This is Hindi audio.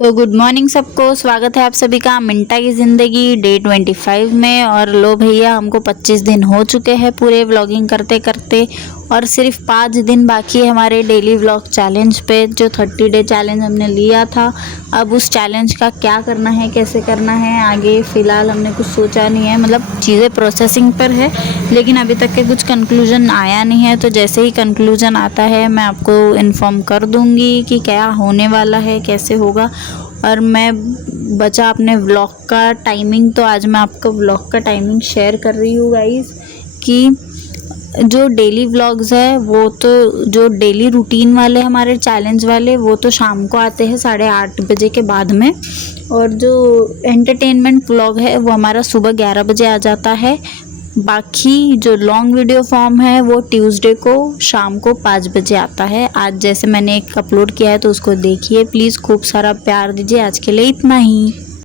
तो गुड मॉर्निंग सबको, स्वागत है आप सभी का मिंटा की ज़िंदगी डे 25 में। और लो भैया, हमको 25 दिन हो चुके हैं पूरे व्लॉगिंग करते करते, और सिर्फ 5 दिन बाकी है हमारे डेली व्लॉग चैलेंज पे। जो 30 डे चैलेंज हमने लिया था, अब उस चैलेंज का क्या करना है, कैसे करना है आगे, फ़िलहाल हमने कुछ सोचा नहीं है। मतलब चीज़ें प्रोसेसिंग पर है, लेकिन अभी तक के कुछ कंक्लूजन आया नहीं है। तो जैसे ही कंक्लूजन आता है मैं आपको इन्फॉर्म कर दूँगी कि क्या होने वाला है, कैसे होगा। और मैं बचा अपने व्लॉग का टाइमिंग, तो आज मैं आपको व्लॉग का टाइमिंग शेयर कर रही हूँ गाइस। कि जो डेली व्लॉग्स है वो तो, जो डेली रूटीन वाले हमारे चैलेंज वाले, वो तो शाम को आते हैं 8:30 बजे के बाद में। और जो एंटरटेनमेंट व्लॉग है वो हमारा सुबह 11 बजे आ जाता है। बाकी जो लॉन्ग वीडियो फॉर्म है वो ट्यूसडे को शाम को 5 बजे आता है। आज जैसे मैंने एक अपलोड किया है तो उसको देखिए प्लीज़, खूब सारा प्यार दीजिए। आज के लिए इतना ही।